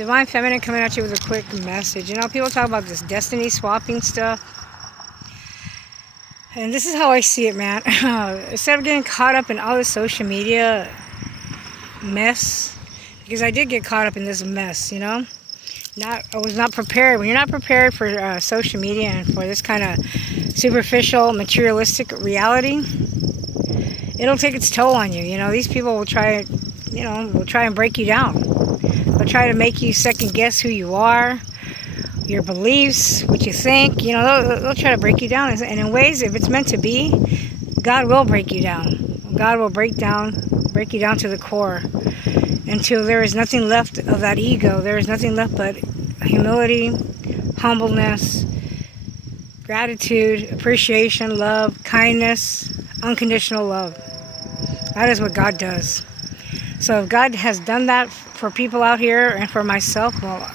Divine Feminine coming at you with a quick message. You know, people talk about this destiny swapping stuff. And this is how I see it, man. Instead of getting caught up in all this social media mess, because I did get caught up in this mess, you know. I was not prepared. When you're not prepared for social media and for this kind of superficial, materialistic reality, it'll take its toll on you. You know, these people will try, will try and break you down. They'll try to make you second guess who you are, your beliefs, what you think. You know, they'll try to break you down. And in ways, if it's meant to be, God will break you down. God will break you down to the core, until there is nothing left of that ego. There is nothing left but humility, humbleness, gratitude, appreciation, love, kindness, unconditional love. That is what God does. So if God has done that for people out here and for myself, well,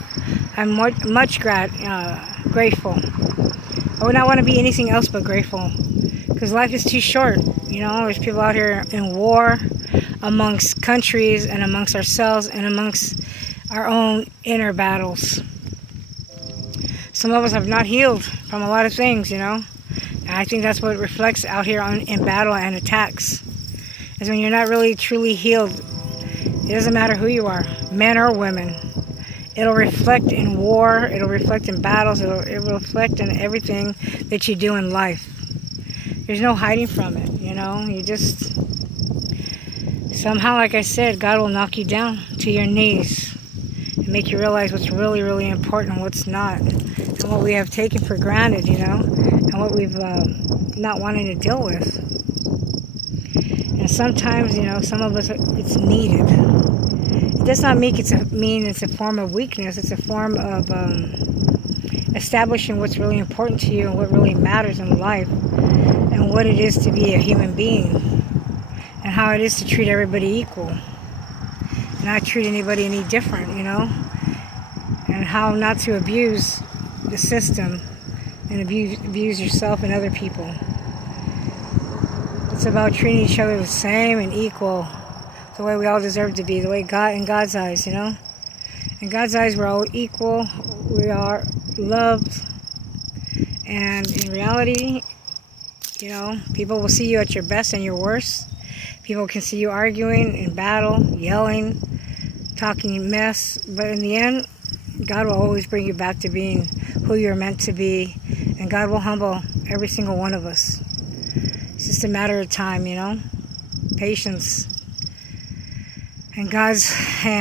I'm much grateful. I would not want to be anything else but grateful, because life is too short. You know, there's people out here in war amongst countries and amongst ourselves and amongst our own inner battles. Some of us have not healed from a lot of things, you know. And I think that's what reflects out here in battle and attacks, is when you're not really truly healed. It doesn't matter who you are, men or women. It'll reflect in war, it'll reflect in battles, it'll reflect in everything that you do in life. There's no hiding from it, you know. You just, somehow, like I said, God will knock you down to your knees and make you realize what's really, really important and what's not. And what we have taken for granted, you know, and what we've not wanting to deal with. And sometimes, you know, some of us, it's needed. It does not mean it's a form of weakness. It's a form of establishing what's really important to you and what really matters in life, and what it is to be a human being, and how it is to treat everybody equal, and not treat anybody any different, you know, and how not to abuse the system and abuse yourself and other people. It's about treating each other the same and equal, the way we all deserve to be, the way God, in God's eyes, you know. In God's eyes, we're all equal, we are loved, and in reality, you know, people will see you at your best and your worst. People can see you arguing in battle, yelling, talking mess, but in the end, God will always bring you back to being who you're meant to be, and God will humble every single one of us. It's just a matter of time, you know, patience, and God's hand.